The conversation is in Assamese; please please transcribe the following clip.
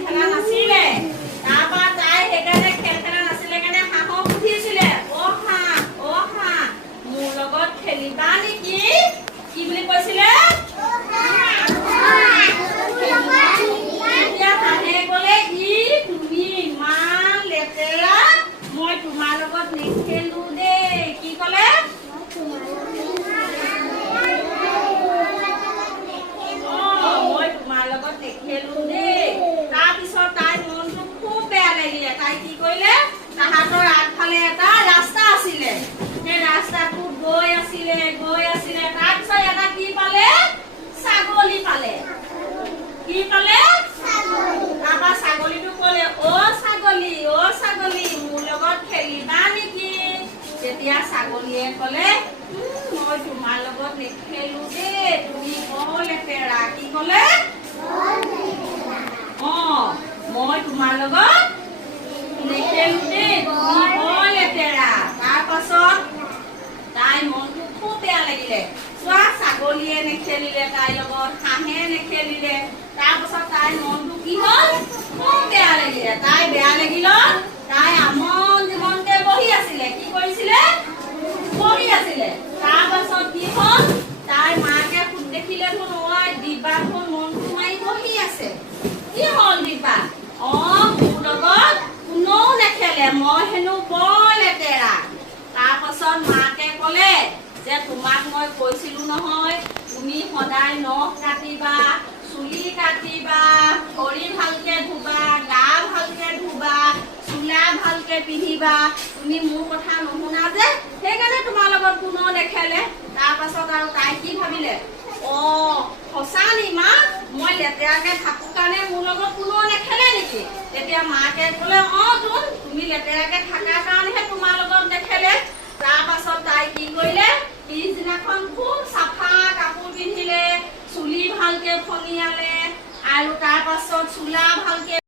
খেলা নাছিলে তাৰপৰা তাই সেইকাৰণে খেল খেলা নাছিলে কাৰণে হাঁহক সুধিছিলে অ হাঁহ মোৰ লগত খেলিবা নেকি কি বুলি কৈছিলে এতিয়া হাঁহে ক'লে ই তুমি ইমান লেতেৰা মই তোমাৰ লগত নেখেলো দেই কি ক'লে নেখেলো দেই তাৰপিছত তাই মনটো খুব বেয়া লাগিলে তাই কি কৰিলে তাহাঁতৰ আগফালে এটা ৰাস্তা আছিলে সেই ৰাস্তাটোত গৈ আছিলে তাৰপিছত এটা কি পালে ছাগলী পালে কি পালে তাৰপৰা ছাগলীটো ক'লে অ ছাগলী মোৰ লগত খেলিবা নেকি তেতিয়া ছাগলীয়ে ক'লে মই তোমাৰ লগত নেখেলো দেই তুমি বৰ লেতেৰা কি ক'লে মই তোমাৰ লগত নেখেলো দেই তুমি বৰ লেতেৰা তাৰপাছত তাই মনটো খুব বেয়া লাগিলে চোৱা ছাগলীয়ে নেখেলিলে তাইৰ লগত হাঁহে নেখেলিলে তাৰপাছত তাইৰ মনটো কি হ'ল খুব বেয়া লাগিলে তাই বেয়া লাগিলত তাই আমন জীৱনতে বহি আছিলে কি কৰিছিলে বহি আছিলে তাৰপাছত কি হ'ল তাইৰ মাকে দেখিলে দেখোন দিবা দেখোন মনটো মাৰি বহি আছে কি হ'ল দিবা মোৰ লগত কোনেও নেখেলে মই হেনো বৰ লেতেৰা তাৰপাছত মাকে ক'লে যে তোমাক মই কৈছিলো নহয় তুমি সদায় নখ কাটিবা চুলি কাটিবা ভৰি ভালকে ধুবা গা ভালকে ধুবা চোলা ভালকে পিন্ধিবা তুমি মোৰ কথা নুশুনা যে সেইকাৰণে তোমাৰ লগত কোনেও নেখেলে তাৰপাছত আৰু তাই কি ভাবিলে সঁচা নি মা মই লেতেৰাকে থাকো কাৰণে মোৰ লগত কোনেও নেখেলে নেকি তেতিয়া মাকে ক'লে তুমি লেতেৰাকে থকাৰ কাৰণেহে তোমাৰ লগত নেখেলে তাৰপাছত তাই কি কৰিলে পিছদিনাখন খুব চাফা কাপোৰ পিন্ধিলে চুলি ভালকে ফলিয়ালে আৰু তাৰপাছত চোলা ভালকে